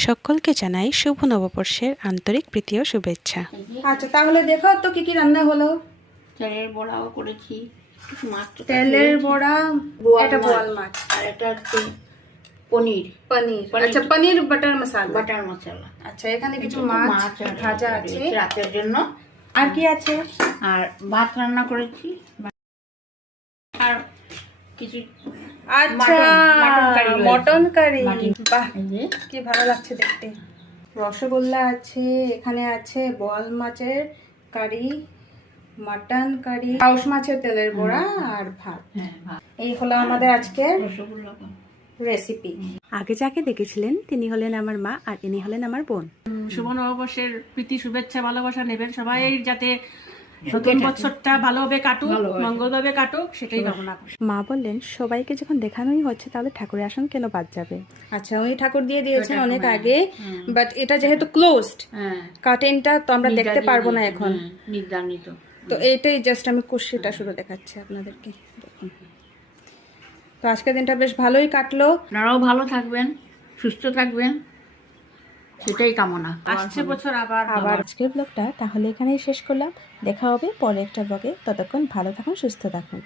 সকলকে জানাই শুভ নববর্ষের আন্তরিক প্রীতি ও শুভেচ্ছা। আচ্ছা, তাহলে দেখো তো কি কি রান্না হলো। তেলের বড়াও করেছি, মাছ তেলের বড়া, এটা বোয়াল মাছ, আর এটা হচ্ছে পনির। পনির। আচ্ছা, পনির বাটার মশলা। বাটার মশলা। আচ্ছা, এখানে কিছু মাছ ভাজা আছে রাতের জন্য। আর কি আছে? আর ভাত রান্না করেছি, আর কিছু আচ্ছা, মটন কারি। বাহ, কি ভালো লাগছে দেখতে। রসগোল্লা আছে, এখানে আছে বোয়াল মাছের কারি, মটন কারি, পাউস মাছের তেলের বড়া আর ভাত। এই হলো আমাদের আজকে রসগোল্লা রেসিপি। আগে যাকে দেখেছিলেন তিনি হলেন আমার মা আর ইনি হলেন আমার বোন। শুভ নববর্ষের প্রীতি শুভেচ্ছা ভালোবাসা নেবেন সবাই, যাতে নতুন বছরটা ভালোভাবে কাটুক, মঙ্গলভাবে কাটুক, সেটাই কামনা করি। মা বললেন সবাইকে যখন দেখানোই হচ্ছে তাহলে ঠাকুরের আসন কেন বাদ যাবে। আচ্ছা, উনি ঠাকুর দিয়ে দিয়েছেন অনেক আগে, বাট এটা যেহেতু ক্লোজড কার্টেনটা, তো আমরা দেখতে পারবো না এখন, নির্ধারিত। তো এইটাই জাস্ট আমি কুশিটা শুরু দেখাচ্ছি আপনাদেরকে। দেখুন, তো আজকের দিনটা বেশ ভালোই কাটলো। আপনারাও ভালো থাকবেন, সুস্থ থাকবেন, সেটাই কামনা। আসছে বছর আবার আজকের ব্লগটা তাহলে এখানেই শেষ করলাম। দেখা হবে পরে একটা ব্লগে, ততক্ষণ ভালো থাকুন, সুস্থ থাকুন।